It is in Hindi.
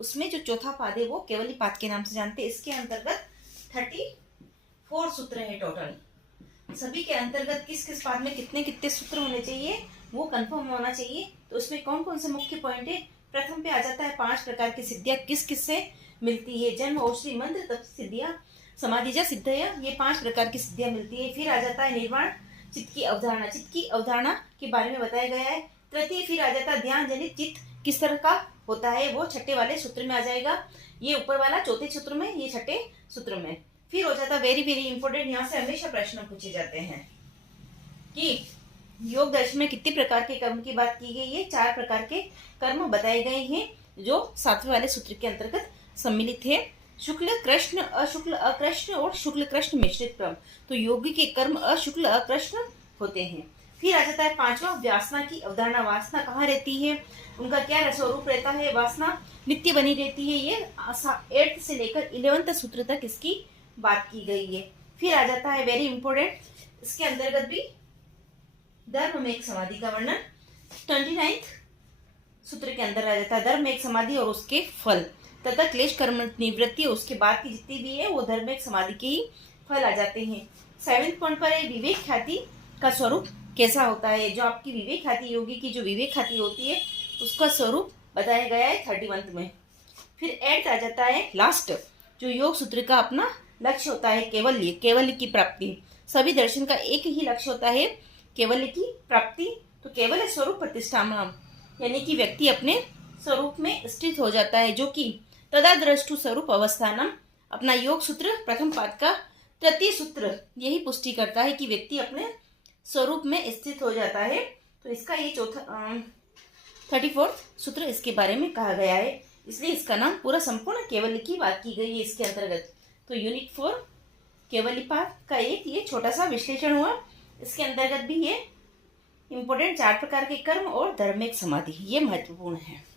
उसमें जो चौथा पाद है वो केवली पाद के नाम से जानते हैं। इसके अंतर्गत 34 सूत्र है टोटल। सभी के अंतर्गत किस किस पाद में कितने कितने सूत्र होने चाहिए वो कंफर्म होना चाहिए। तो उसमें कौन कौन से मुख्य पॉइंट है। प्रथम पे आ जाता है 5 प्रकार की सिद्धियां किस किस से मिलती है। जन्म, औषधि, मंत्र, तप सिद्धियां, समाधिजा सिद्धियां, ये 5 प्रकार की सिद्धियां मिलती है। फिर आ जाता है निर्वाण, चित्त की अवधारणा। चित्त की अवधारणा के बारे में बताया गया है। तृतीय फिर आ जाता है ध्यान जनित चित्त किस तरह का होता है, वो छठे वाले सूत्र में आ जाएगा। ये ऊपर वाला चौथे सूत्र में, ये छठे सूत्र में। फिर हो जाता वेरी वेरी इंपॉर्टेंट, यहाँ से हमेशा प्रश्न पूछे जाते हैं कि योग दर्शन में कितने प्रकार के कर्म की बात की गई है। 4 प्रकार के कर्म बताए गए हैं जो 7वें वाले सूत्र के अंतर्गत सम्मिलित है। शुक्ल कृष्ण, अशुक्ल अकृष्ण और शुक्ल कृष्ण मिश्रित क्रम। तो योगी के कर्म अशुक्ल अकृष्ण होते हैं। फिर आ जाता है 5वां वासना की अवधारणा। वासना कहाँ रहती है, उनका क्या स्वरूप रहता है। वासना नित्य बनी रहती है। ये 8th से लेकर 11th सूत्र तक इसकी बात की गई है। फिर आ जाता है वेरी इंपॉर्टेंट, इसके अंतर्गत भी धर्म में एक समाधि का वर्णन 29th सूत्र के अंदर आ जाता है। धर्म में एक समाधि और उसके फल तथा क्लेश कर्म निवृत्ति, उसके बाद की जितनी भी है वो धर्म में एक समाधि के ही फल आ जाते हैं। 7th पॉइंट पर है विवेक ख्याति का स्वरूप कैसा होता है। जो आपकी विवेक ख्याति, योगी की जो विवेक ख्याति होती है उसका स्वरूप बताया गया है 31 में। फिर 8th आ जाता है लास्ट, जो योग सूत्र का अपना लक्ष्य होता है केवल्य, केवल्य की प्राप्ति। सभी दर्शन का एक ही लक्ष्य होता है, केवल्य की प्राप्ति। तो केवल स्वरूप प्रतिष्ठानम, यानी कि व्यक्ति अपने स्वरूप में स्थित हो जाता है, जो कि तदाद्रष्टु स्वरूप अवस्थानम। अपना योग सूत्र प्रथम पाद का तृतीय सूत्र यही पुष्टि करता है कि व्यक्ति अपने स्वरूप में स्थित हो जाता है। तो इसका ये चौथा 34th सूत्र इसके बारे में कहा गया है, इसलिए इसका नाम पूरा संपूर्ण केवल्य की बात की गई है इसके अंतर्गत। तो यूनिट 4 केवल्य पाद का एक ये छोटा सा विश्लेषण हुआ। इसके अंतर्गत भी ये इंपॉर्टेंट 4 प्रकार के कर्म और धर्म में एक समाधि, ये महत्वपूर्ण है।